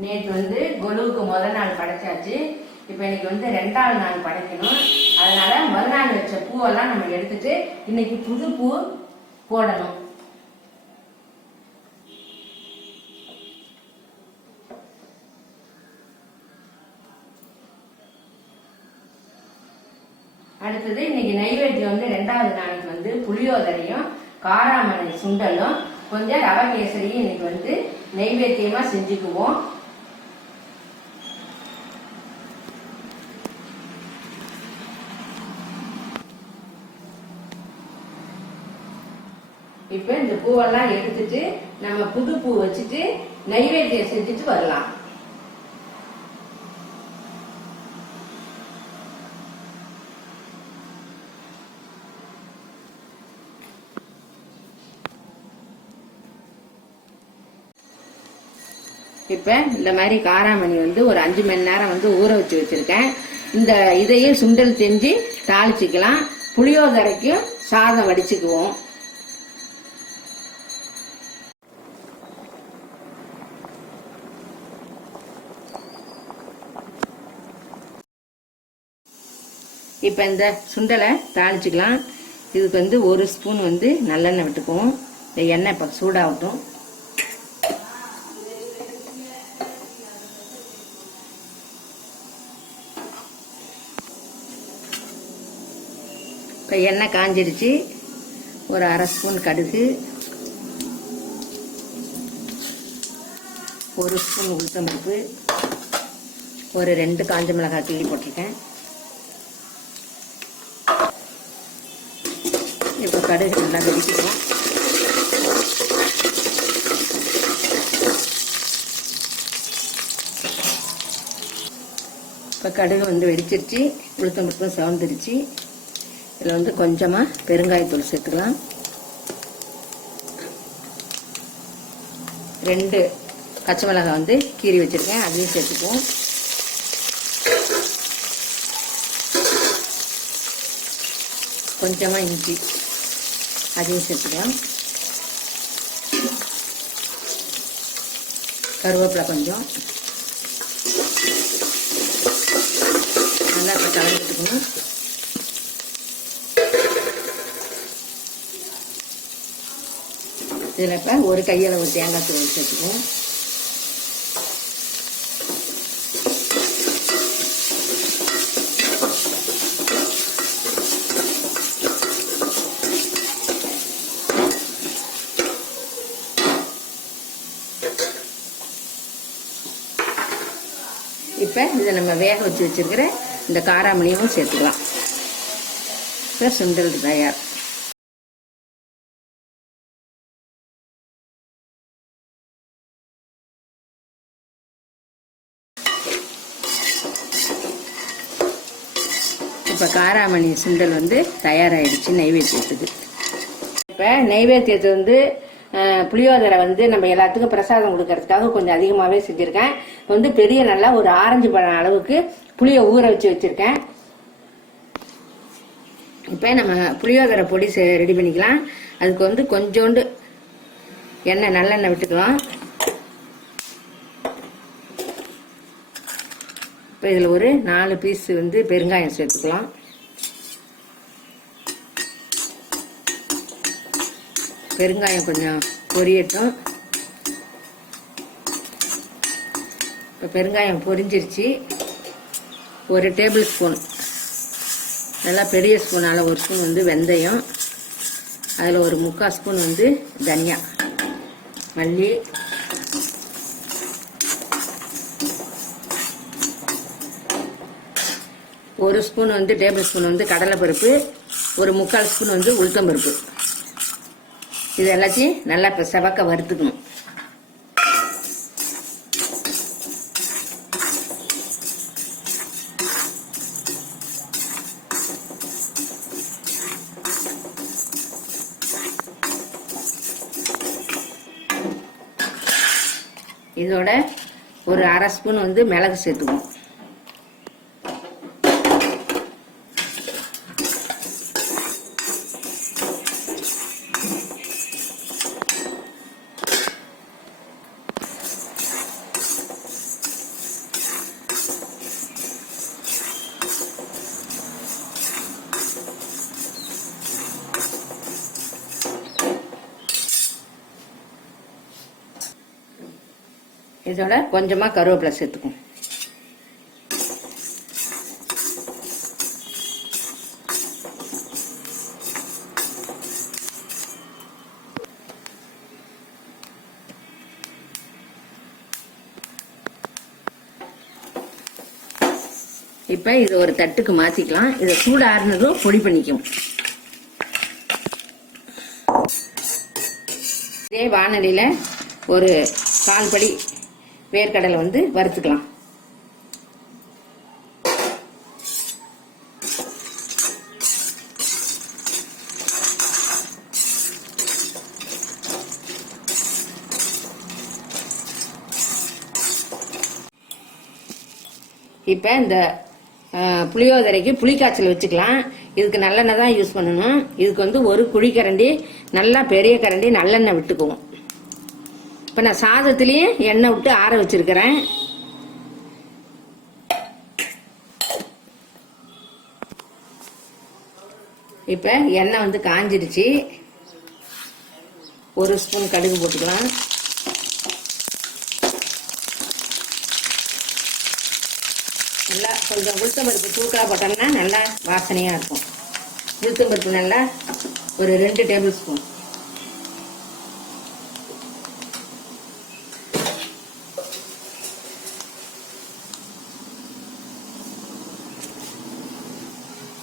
நேற்று வந்து கொலுவுக்கு முதல் நாள் படைச்சாச்சு. இப்போ இன்னைக்கு வந்து 2வது நாள் படைக்கணும். அதனால முதல் நாள் வச்ச பூவெல்லாம் நம்ம எடுத்துட்டு இன்னைக்கு புது பூ போடணும். அடுத்தது இன்னைக்கு நைவேத்தியம் வந்து 2வது நாளைக்கு வந்து புளியோதரையும் காராமணி சுண்டலும் கொஞ்சம் ரவை கேசரியும் இன்னைக்கு வந்து நைவேத்தியமா செஞ்சுக்குவோம். இப்ப இந்த பூவெல்லாம் எடுத்துட்டு நம்ம புது பூ வச்சுட்டு நைவேத்தியம் செஞ்சுட்டு வரலாம். இப்ப இந்த மாதிரி காராமணி வந்து ஒரு 5 மணி நேரம் வந்து ஊற வச்சு வச்சிருக்கேன். இந்த இதையும் சுண்டல் செஞ்சு தாளிச்சுக்கலாம். புளியோதரைக்கும் சாதம் வடிச்சுக்குவோம். இப்ப இந்த சுண்டலை தாளிச்சுக்கலாம். இதுக்கு வந்து 1 ஸ்பூன் வந்து நல்லெண்ணெய் விட்டுக்குவோம். இந்த எண்ணெய் இப்ப சூடாகட்டும். இப்போ எண்ணெய் காஞ்சிடுச்சு. ஒரு 1/2 ஸ்பூன் கடுகு, 1 ஸ்பூன் உளுத்தம்பருப்பு, ஒரு 2 காஞ்ச மிளகாய் கிள்ளி போட்டிருக்கேன். இப்போ கடுகு நல்லா வெடிச்சிடும். இப்போ கடுகு வந்து வெடிச்சிருச்சு, உளுத்தம்பருப்பும் சவந்துருச்சு. இதில் வந்து கொஞ்சமாக பெருங்காயத்தூள் சேர்த்துக்கலாம். 2 பச்சை மிளகாய் வந்து கீறி வச்சுருக்கேன், அதையும் சேர்த்துக்குவோம். கொஞ்சமாக இஞ்சி, அதையும் சேர்த்துக்கலாம். கருவேப்பிலை கொஞ்சம் நல்லா இப்போ கலந்துட்டுக்கணும். இதில் இப்போ ஒரு கையளவு தேங்காய் தூள் சேர்த்துக்குவோம். இப்போ இதை நம்ம வேக வச்சு வச்சிருக்கிற இந்த காராமணியும் சேர்த்துக்கலாம். இப்போ சுண்டல் தயார். இப்போ காராமணி சுண்டல் வந்து தயாராகிடுச்சு நைவேத்தியத்துக்கு. இப்போ நைவேத்தியத்தை வந்து புளியோதரை வந்து நம்ம எல்லாத்துக்கும் பிரசாதம் கொடுக்கறதுக்காக கொஞ்சம் அதிகமாகவே செஞ்சுருக்கேன். இப்போ வந்து பெரிய நல்லா ஒரு ஆரஞ்சு பழம் அளவுக்கு புளியை ஊற வச்சு வச்சுருக்கேன். இப்போ நம்ம புளியோதரை பொடி ரெடி பண்ணிக்கலாம். அதுக்கு வந்து கொஞ்சோண்டு எண்ணெய் நல்லெண்ணெய் விட்டுக்கலாம். இப்போ இதில் ஒரு 4 பீஸ் வந்து பெருங்காயம் சேர்த்துக்கலாம். பெருங்காயம் கொஞ்சம் பொரியட்டும். இப்போ பெருங்காயம் பொரிஞ்சிருச்சு. ஒரு டேபிள் ஸ்பூன், நல்லா பெரிய ஸ்பூனால் 1 ஸ்பூன் வந்து வெந்தயம், அதில் ஒரு 3/4 ஸ்பூன் வந்து தனியா, மல்லி, ஒரு ஸ்பூன் வந்து டேபிள் ஸ்பூன் வந்து கடலைப்பருப்பு, ஒரு 3/4 ஸ்பூன் வந்து உளுத்தம்பருப்பு. இது எல்லாத்தையும் நல்லா இப்போ செவக்க வறுத்துக்கணும். இதோட ஒரு 1/2 ஸ்பூன் வந்து மிளகு சேர்த்துக்குவோம். இதோட கொஞ்சமாக கருவேப்பிலை சேர்த்துக்கும். இப்போ இது ஒரு தட்டுக்கு மாற்றிக்கலாம். இதை சூடு ஆறுனதும் பொடி பண்ணிக்கும். இதே வானலியில் ஒரு 1/4 படி வேர்க்கடலை வந்து வறுத்துக்கலாம். இப்போ இந்த புளியோதரைக்கு புளிக்காய்ச்சல் வச்சுக்கலாம். இதுக்கு நல்லெண்ணெய் தான் யூஸ் பண்ணணும். இதுக்கு வந்து ஒரு குழிக்கரண்டி நல்லா பெரிய கரண்டி நல்லெண்ணெய் விட்டுக்குவோம். இப்போ நான் சாதத்துலேயும் எண்ணெய் விட்டு ஆற வச்சிருக்கிறேன். இப்போ எண்ணெய் வந்து காஞ்சிடுச்சு. 1 ஸ்பூன் கடுகு போட்டுக்கலாம். நல்லா கொஞ்சம் உளுத்தம்பருப்பு தூக்கலாக போட்டோம்னா நல்லா வாசனையாக இருக்கும். உளுத்தம்பருப்பு நல்லா ஒரு 2 டேபிள் ஸ்பூன்.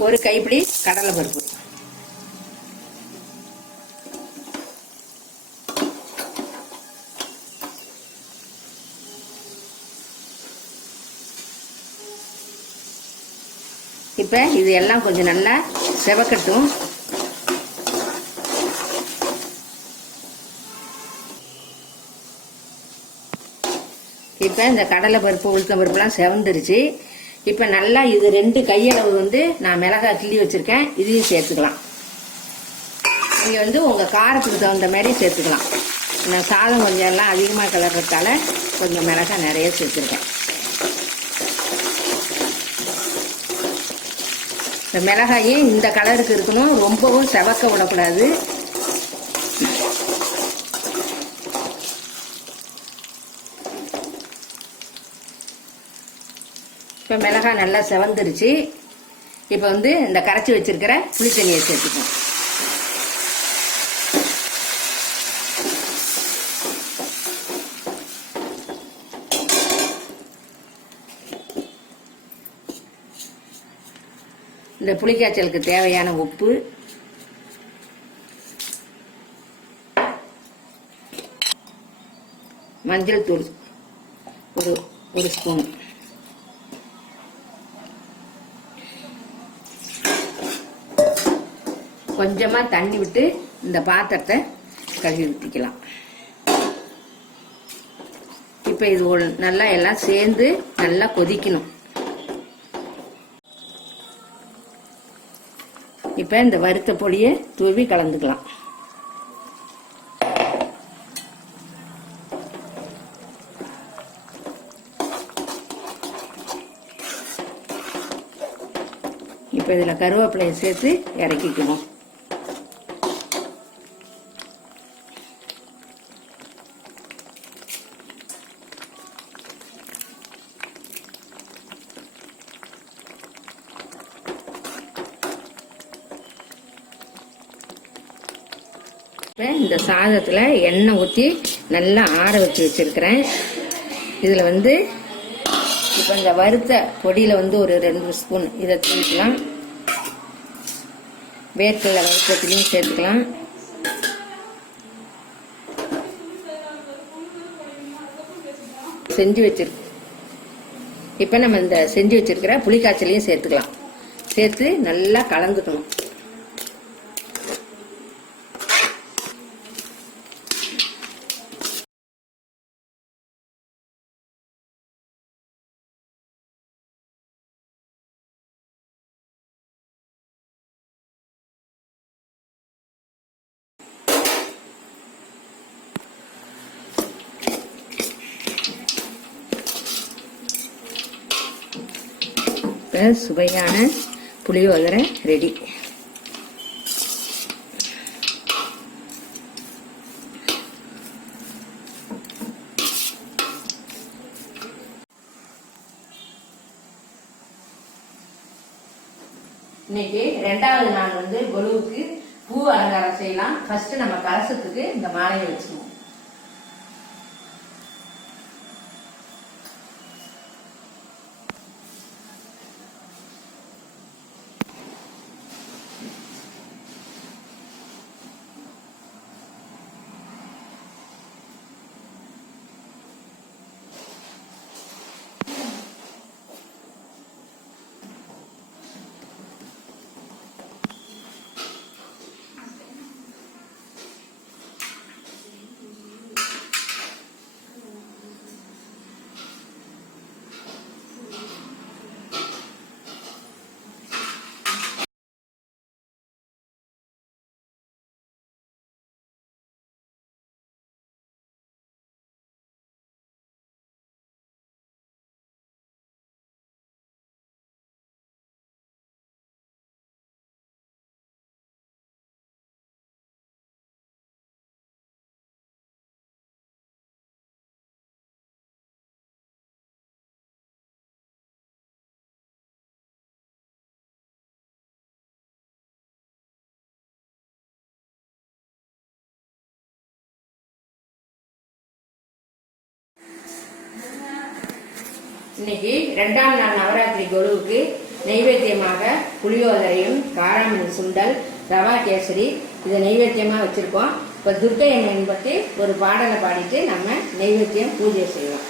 ஒரு கைப்பிடி கடலை பருப்பு. இப்போ இது எல்லாம் கொஞ்சம் நல்லா செவக்கட்டும். இப்போ இந்த கடலை பருப்பு உளுத்தம் பருப்புலாம் செவந்துருச்சு. இப்போ நல்லா இது 2 கையளவு வந்து நான் மிளகாய் கிள்ளி வச்சிருக்கேன். இதையும் சேர்த்துக்கலாம். நீங்கள் வந்து உங்கள் காரத்துக்கு தகுந்த மாதிரி சேர்த்துக்கலாம். நான் சாதம் கொஞ்சம் எல்லாம் அதிகமாக கிளறதுனால கொஞ்சம் மிளகாய் நிறைய சேர்த்துருக்கேன். இந்த மிளகாயும் இந்த கலருக்கு இருக்கணும், ரொம்பவும் செவக்க விடக்கூடாது. இப்போ மிளகாய் நல்லா செவந்துருச்சு. இப்போ வந்து இந்த கரைச்சி வச்சிருக்கிற புளி தண்ணியை சேர்த்துக்குவோம். இந்த புளிக்காய்ச்சலுக்கு தேவையான உப்பு, மஞ்சள் தூள் ஒரு ஸ்பூன், கொஞ்சமா தண்ணி விட்டு இந்த பாத்திரத்தை கழுவி ஊற்றிக்கலாம். இப்போ இது நல்லா எல்லாம் சேர்ந்து நல்லா கொதிக்கணும். இப்போ இந்த வறுத்த பொடியை தூவி கலந்துக்கலாம். இப்போ இதில் கருவேப்பிலையை சேர்த்து இறக்கிக்கணும். இந்த சாதத்தில் எண்ணெய் ஊற்றி நல்லா ஆற வச்சு வச்சிருக்கிறேன். இதில் வந்து இப்போ இந்த வறுத்த பொடியில் வந்து ஒரு 2 ஸ்பூன் இதை தூக்கலாம். வேர்க்கடலை வறுத்தத்துலையும் சேர்த்துக்கலாம். செஞ்சு வச்சிருக்கு. இப்போ நம்ம இந்த செஞ்சு வச்சிருக்கிற புளிக்காய்ச்சலையும் சேர்த்துக்கலாம். சேர்த்து நல்லா கலந்துக்கணும். சுவையான புளியோதரை ரெடி. இன்னைக்கு 2வது நாள் வந்து கொலுவுக்கு பூ அலங்காரம் செய்யலாம். ஃபர்ஸ்ட் நம்ம கலசத்துக்கு இந்த மாலையை வச்சுக்குவோம். இன்னைக்கு 2ஆம் நாள் நவராத்திரி கொலுவுக்கு நைவேத்தியமாக புளியோதரையும் காராமணி சுண்டல் ரவா கேசரி இதை நைவேத்தியமா வச்சிருக்கோம். இப்ப துர்க்கையை மேம்பட்டு ஒரு பாடலை பாடிட்டு நம்ம நைவேத்தியம் பூஜை செய்வோம்.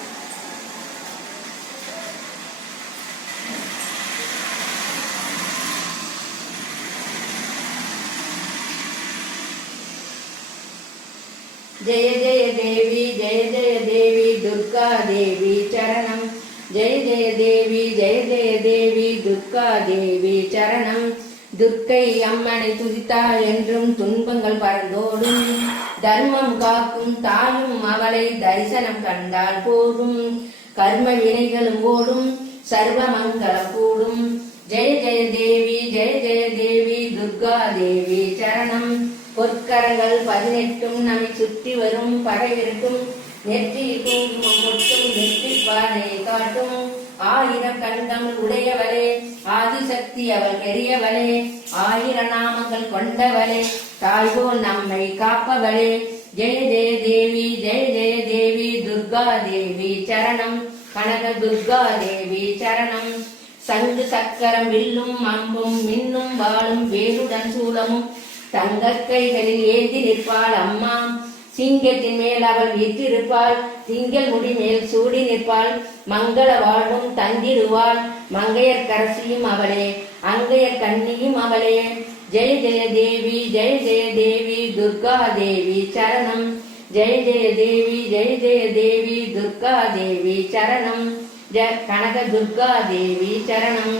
जय जय देवी जय जय देवी दुर्गा देवी चरणम जय जय देवी दुर्गा देवी चरणम துர்க்கை அம்மனை துதித்தாள் என்றும் துன்பங்கள் பறந்தோடும் தர்மம் காக்கும் தாயும் அவளை தரிசனம் கண்டால் போதும் கர்ம வினைகளும் ஓடும் சர்வ மங்களம் கூடும் ஜெய ஜெய தேவி துர்கா தேவி சரணம் பொற்கரங்கள் 18 நம்மை சுற்றி வரும் பறவிருக்கும் நெற்றி குங்குமம் பொட்டும் நெற்றி பானை காட்டும் 1000 கண்கள் உடையவளே ஆதிசக்தி அவள் பெரியவளே 1000 நாமங்கள் கொண்டவளே தாய்போல் நம்மை காப்பவளே ஜெய ஜெய தேவி துர்கா தேவி சரணம் கனக துர்கா தேவி சரணம் சங்கு சக்கரம் வில்லும் அம்பும் மின்னும் வாளும் வேலுடன் சூலமும் தங்க கைகளில் ஏந்தி நிற்பாள் அம்மா சிங்கத்தின் மேல் அவள் வீற்றிருப்பாள் திங்கள் முடி மேல் சூடி நிற்பாள் மங்கள வாழ்வும் தந்திடுவாள் மங்கையர் கரசியும் அவளே அங்கையர் கண்ணியும் அவளே ஜெய ஜெய தேவி துர்கா தேவி சரணம் ஜெய ஜெய தேவி துர்கா தேவி சரணம் கனக துர்கா தேவி சரணம்.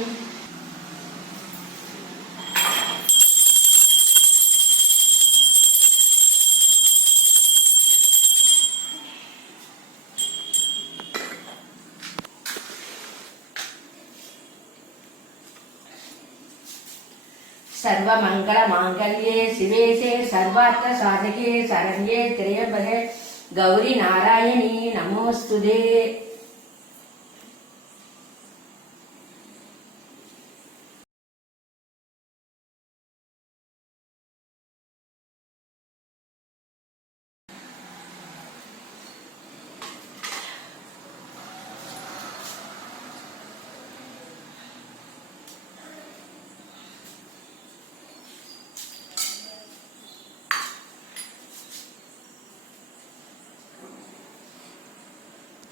सर्वमंगल मांगल्ये शिवे से सर्वार्थ साधके शरण्ये त्र्यंबके गौरी नारायणी नमोस्तुते.